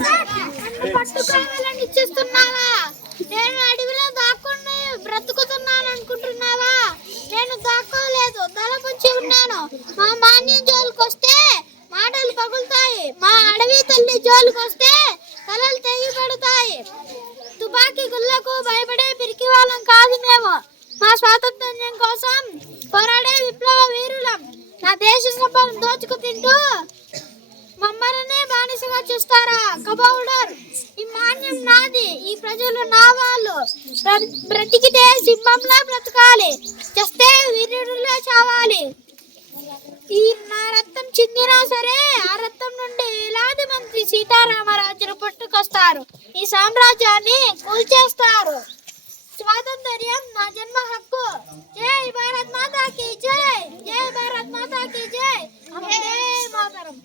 నన్ను పట్టుకోవాలని ఇచ్చిస్తున్నావా? నేను అడవిలో దాక్కుని బ్రతుకుతున్నాను అనుకుంటున్నావా? నేను దాక్కోలేదు, తలపుంచి ఉన్నాను. మా మాన్యం జోలికొస్తే మాటలు పగులుతాయి, మా అడవి తల్లి జోలికొస్తే తలలు తెగి పడతాయి. తుపాకీ గుళ్ళకు భయపడే పిరికి వాళ్ళం కాదు మేము. మా స్వాతంత్ర్యం కోసం పోరాడే విప్లవ వీరులం. నా దేశ సంపదను దోచుకు తింటూ మమ్మల్ని బానిసగా చూస్తారా? కబౌడర్, ఈ మాన్యం నాది, ఈ ప్రజలు నా వాళ్ళు. బ్రతికితే సింహంలా బ్రతకాలి, చస్తే వీరుడిలా చావాలి. ఈ నా రక్తం చిందినా సరే ఆ రక్తం నుండి వేలాది మంది సీతారామరాజును పుట్టుకొస్తారు, ఈ సామ్రాజ్యాన్ని కూల్చేస్తారు. స్వాతంత్ర్యం నా జన్మ హక్కు. జై భారత్ మాతా కీ జై, జై భారత్ మాతా కీ జై. వందే మాతరం.